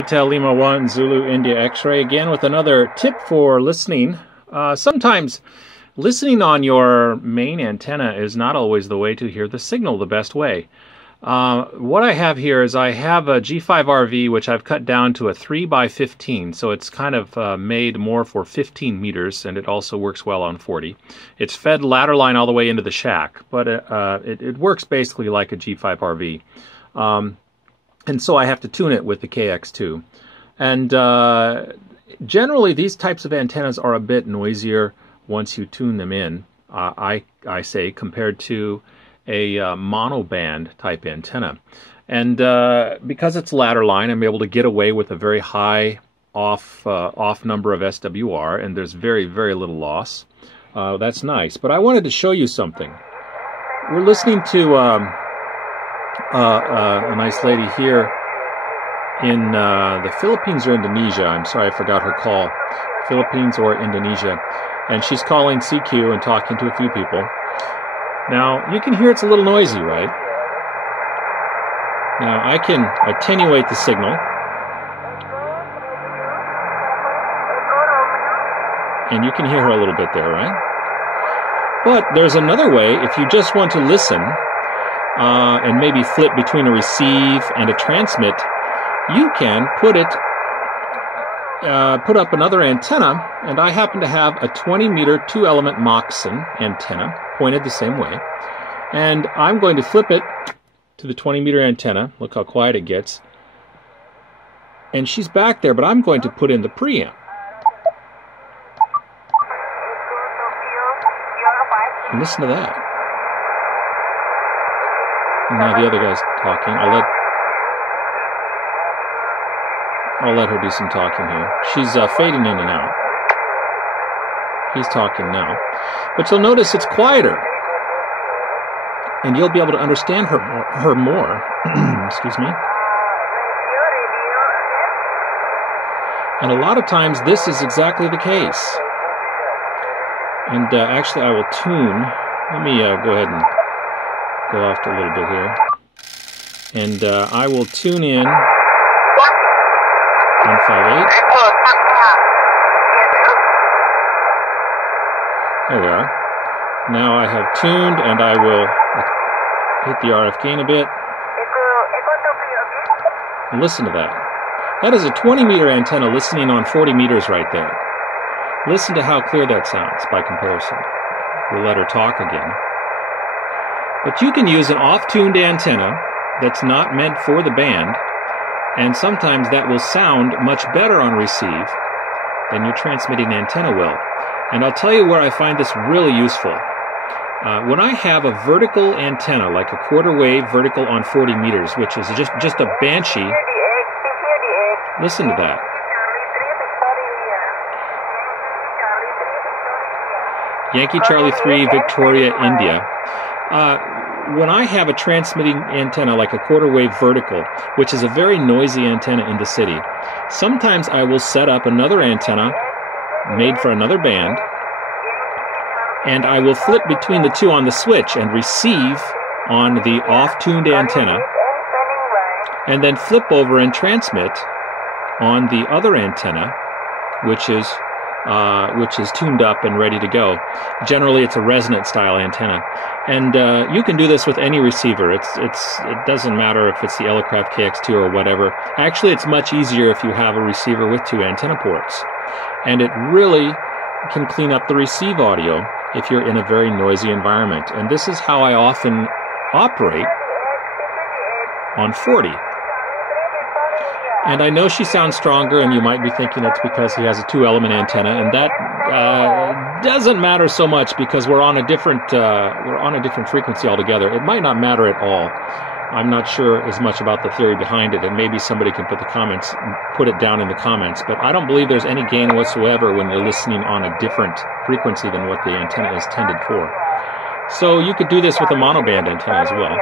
Hotel Lima 1 Zulu India X-ray again with another tip for listening. Sometimes listening on your main antenna is not always the way to hear the signal the best way. What I have here is I have a G5RV which I've cut down to a 3x15, so it's kind of made more for 15 meters, and it also works well on 40. It's fed ladder line all the way into the shack, but it works basically like a G5RV. And so I have to tune it with the KX2. And generally these types of antennas are a bit noisier once you tune them in, I say, compared to a monoband type antenna. And because it's ladder line, I'm able to get away with a very high off number of SWR, and there's very, very little loss. That's nice. But I wanted to show you something. We're listening to a nice lady here in the Philippines or Indonesia. I'm sorry, I forgot her call. Philippines or Indonesia. And she's calling CQ and talking to a few people. Now, you can hear it's a little noisy, right? Now, I can attenuate the signal. And you can hear her a little bit there, right? But there's another way. If you just want to listen and maybe flip between a receive and a transmit, you can put up another antenna, and I happen to have a 20-meter 2-element Moxon antenna pointed the same way, and I'm going to flip it to the 20-meter antenna. Look how quiet it gets. And she's back there, but I'm going to put in the preamp. And listen to that. And now the other guy's talking. I'll let her do some talking here. She's fading in and out. He's talking now. But you'll notice it's quieter. And you'll be able to understand her more. Excuse me. And a lot of times this is exactly the case. And actually I will tune. Let me go ahead and go off a little bit here. And I will tune in 158. There we are. Now I have tuned, and I will hit the RF gain a bit. And listen to that. That is a 20-meter antenna listening on 40 meters right there. Listen to how clear that sounds by comparison. We'll let her talk again. But you can use an off-tuned antenna that's not meant for the band, and sometimes that will sound much better on receive than your transmitting antenna will. And I'll tell you where I find this really useful. When I have a vertical antenna, like a quarter wave vertical on 40 meters, which is just a banshee, listen to that. Yankee Charlie 3, Victoria, India. When I have a transmitting antenna like a quarter wave vertical, which is a very noisy antenna in the city, sometimes I will set up another antenna made for another band, and I will flip between the two on the switch and receive on the off-tuned antenna, and then flip over and transmit on the other antenna, which is tuned up and ready to go. Generally, it's a resonant style antenna, and you can do this with any receiver. It doesn't matter if it's the Elecraft KX2 or whatever. Actually, it's much easier if you have a receiver with 2 antenna ports, and it really can clean up the receive audio if you're in a very noisy environment. And this is how I often operate on 40. And I know she sounds stronger, and you might be thinking it's because he has a 2-element antenna, and that doesn't matter so much because we're on a different frequency altogether. It might not matter at all. I'm not sure as much about the theory behind it, and maybe somebody can put it down in the comments. But I don't believe there's any gain whatsoever when you're listening on a different frequency than what the antenna is tended for. So you could do this with a monoband antenna as well.